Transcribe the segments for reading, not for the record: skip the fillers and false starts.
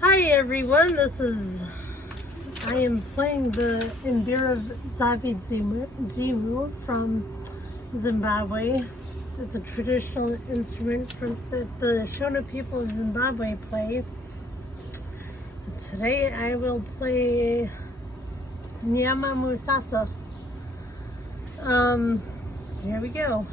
Hi everyone, I am playing the Mbira Zavid Zimu from Zimbabwe. It's a traditional instrument that the Shona people of Zimbabwe play. Today I will play Nyama Musasa. Here we go.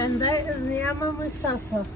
And that is Nyama Musasa.